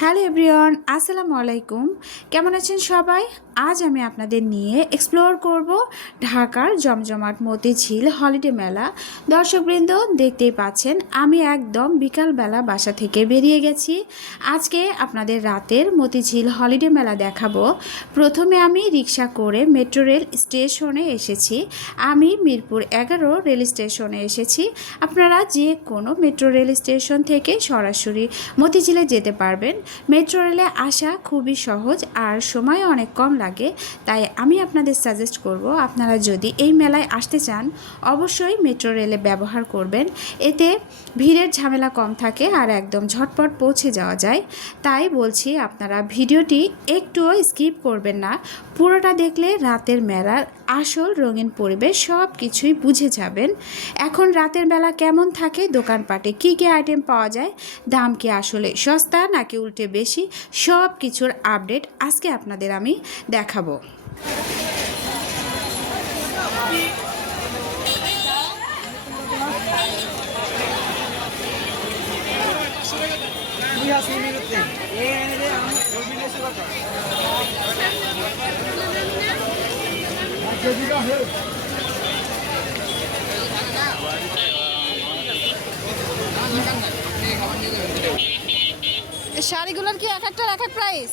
Hello everyone, আসসালামু আলাইকুম। কেমন আছেন সবাই? আজ আমি আপনাদের নিয়ে এক্সপ্লোর করব ঢাকার জমজমাট মতিঝিল হলিডে মেলা। দর্শকবৃন্দ, দেখতেই পাচ্ছেন, আমি একদম বিকালবেলা বাসা থেকে বেরিয়ে গেছি। আজকে আপনাদের রাতের মতিঝিল হলিডে মেলা দেখাবো। প্রথমে আমি রিক্সা করে মেট্রো রেল স্টেশনে এসেছি। আমি মিরপুর এগারো রেল স্টেশনে এসেছি। আপনারা যে কোনো মেট্রো রেল স্টেশন থেকে সরাসরি মতিঝিলে যেতে পারবেন। মেট্রো রেলে আসা খুবই সহজ আর সময় অনেক কম লাগে, তাই আমি আপনাদের সাজেস্ট করব আপনারা যদি এই মেলায় আসতে চান, অবশ্যই মেট্রো রেলে ব্যবহার করবেন। এতে ভিড়ের ঝামেলা কম থাকে আর একদম ঝটপট পৌঁছে যাওয়া যায়। তাই বলছি আপনারা ভিডিওটি একটুও স্কিপ করবেন না, পুরোটা দেখলে রাতের মেলার আসল রঙিন পরিবেশ সব কিছুই বুঝে যাবেন। এখন রাতের বেলা কেমন থাকে? দোকানপাটে কী কী আইটেম পাওয়া যায়? দাম কি আসলে সস্তা নাকি উল্টে বেশি? সব কিছুর আপডেট আজকে আপনাদের আমি দেখাবো। শাড়িগুলোর কি এক একটার এক এক প্রাইস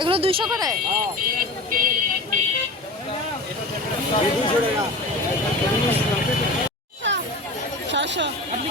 এগুলো দুইশো করে? আপনি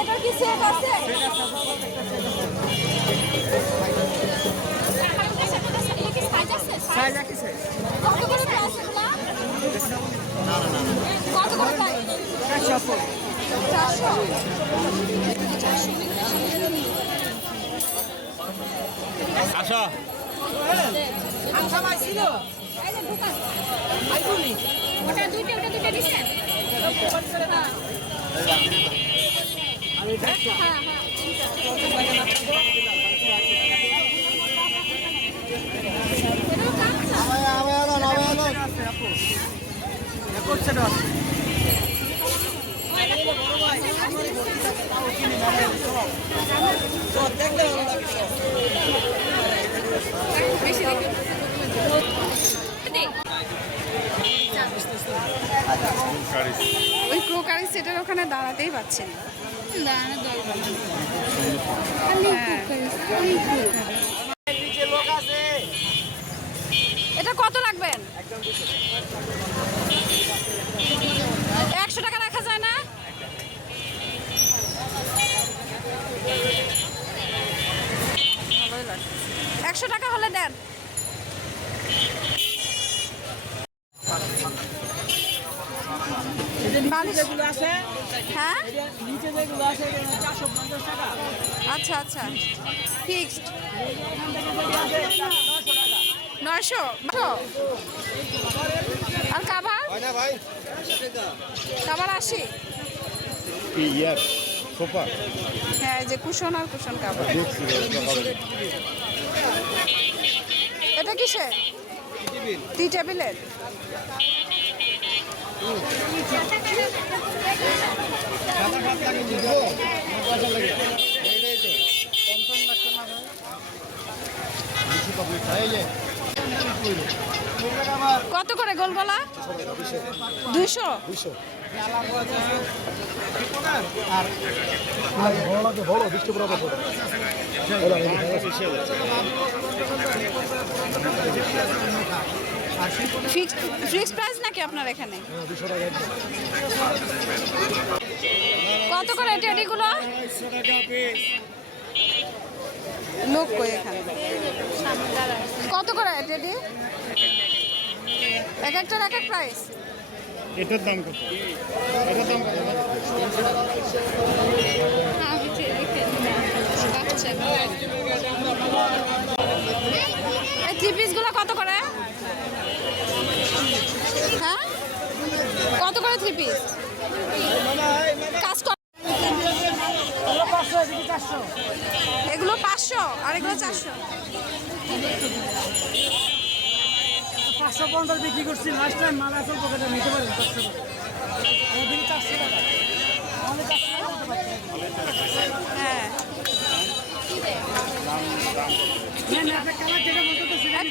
এটার কি সেট আছে সাইজ আছে সাইজ কত করে প্রাইস এগুলা না না না কত করে প্রাইস 400 400 400 আপু করছে না তো দেখলে ভালো লাগছে বেশি দেখি ওই ক্রোকারি সেটের ওখানে দাঁড়াতেই পাচ্ছেন লোক এটা কত রাখবেন একশো টাকা রাখা যায় না একশো টাকা হলে দেন বালিশ যেগুলো আছে হ্যাঁ এটা নিচে যেগুলো আছে এটা চারশো পঞ্চাশ টাকা আচ্ছা আচ্ছা। ফিক্সড নয়শো? নশো আর কাবার না ভাই। কাবার আশি। কি ইয়ার? সোফা? হ্যাঁ যে কুশন আর কুশন কাবার এটা কিসের টি টেবিলের। এই যে কত করে গোলগলা দুইশো? দুশো আর বড় লাগে বড় বৃষ্টি পড়া বড় ফিক্স ফিক্স প্রাইস নাকি আপনার এখানে? কত করে টেডিগুলো লোক কই এখানে? কত করে টেডি এক একটার এক এক প্রাইস এটার দাম কত? এটার দাম কত? এই থ্রি পিসগুলো কত করে? হ্যাঁ? কত করে থ্রি পিস কাজ এগুলো পাঁচশো আর এগুলো চারশো। পাঁচশো পঞ্চাশ বিক্রি করছি লাস্ট টাইম মাল আসল পকেটে নিতে পারেন পাঁচশো আমাদের চারশো টাকা। আমাদের চারশো টাকা হ্যাঁ।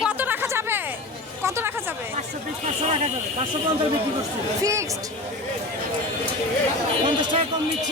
কত রাখা যাবে? কত রাখা যাবে? পাঁচশো পিস পাঁচশো রাখা যাবে। পাঁচশো পঞ্চাশ বিক্রি করছি। ফিক্সড পঞ্চাশ টাকা কম নিচ্ছি।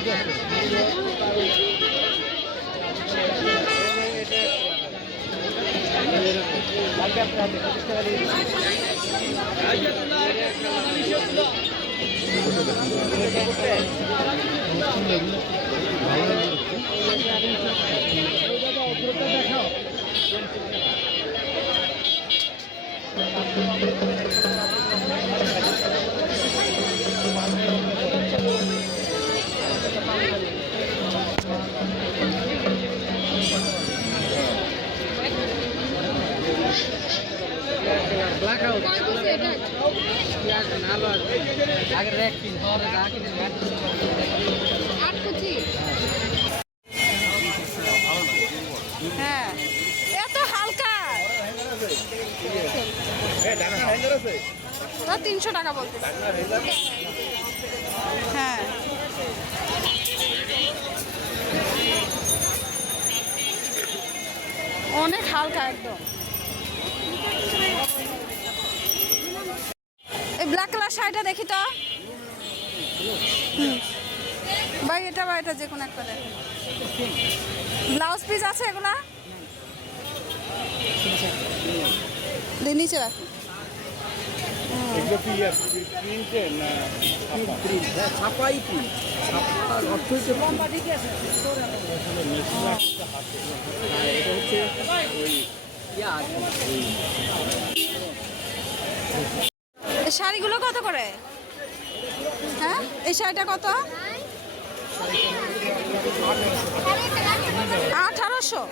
দেখাও হ্যাঁ এত হালকা তিনশো টাকা বলতে হ্যাঁ অনেক হালকা একদম। ব্ল্যাক কালার শাড়িটা দেখি তো। ভাই এটা বা এটা যে কোনো একটা দেখেন ব্লাউজ পিস আছে এগুলা? নিচে রাখুন অর্থ হচ্ছে শাড়িগুলো কত করে? হ্যাঁ? এই শাড়িটা কত? আঠারোশো।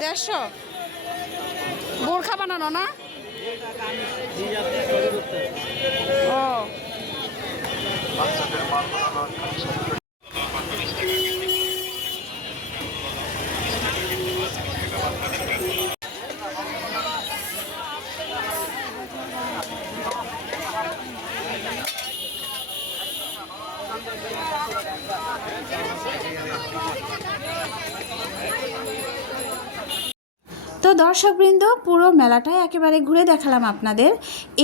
দেড়শো। বোরখা বানানো না? ও। দর্শকবৃন্দ, পুরো মেলাটাই একেবারে ঘুরে দেখালাম আপনাদের।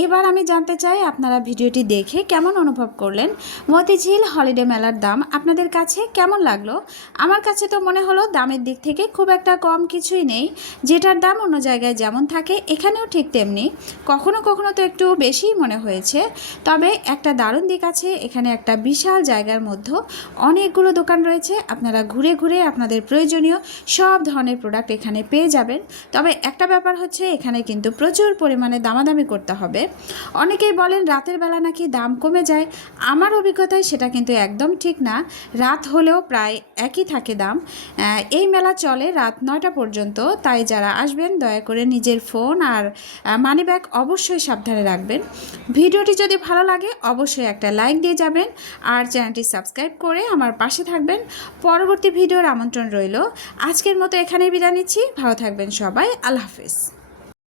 এবার আমি জানতে চাই আপনারা ভিডিওটি দেখে কেমন অনুভব করলেন? মতিঝিল হলিডে মেলার দাম আপনাদের কাছে কেমন লাগল? আমার কাছে তো মনে হলো দামের দিক থেকে খুব একটা কম কিছুই নেই। যেটার দাম অন্য জায়গায় যেমন থাকে, এখানেও ঠিক তেমনি। কখনো কখনো তো একটু বেশিই মনে হয়েছে। তবে একটা দারুণ দিক আছে, এখানে একটা বিশাল জায়গার মধ্যে অনেকগুলো দোকান রয়েছে। আপনারা ঘুরে ঘুরে আপনাদের প্রয়োজনীয় সব ধরনের প্রোডাক্ট এখানে পেয়ে যাবেন। তবে একটা ব্যাপার হচ্ছে, এখানে কিন্তু প্রচুর পরিমাণে দামাদামি করতে হবে। অনেকেই বলেন, রাতের বেলা নাকি দাম কমে যায়। আমার অভিজ্ঞতায় সেটা কিন্তু একদম ঠিক না। রাত হলেও প্রায় একই থাকে দাম। এই মেলা চলে রাত নয়টা পর্যন্ত। তাই যারা আসবেন, দয়া করে নিজের ফোন আর মানি ব্যাগ অবশ্যই সাবধানে রাখবেন। ভিডিওটি যদি ভালো লাগে, অবশ্যই একটা লাইক দিয়ে যাবেন আর চ্যানেলটি সাবস্ক্রাইব করে আমার পাশে থাকবেন। পরবর্তী ভিডিওর আমন্ত্রণ রইল। আজকের মতো এখানেই বিদায় নিচ্ছি। ভালো থাকবেন সবাই। আল্লাহ হাফেজ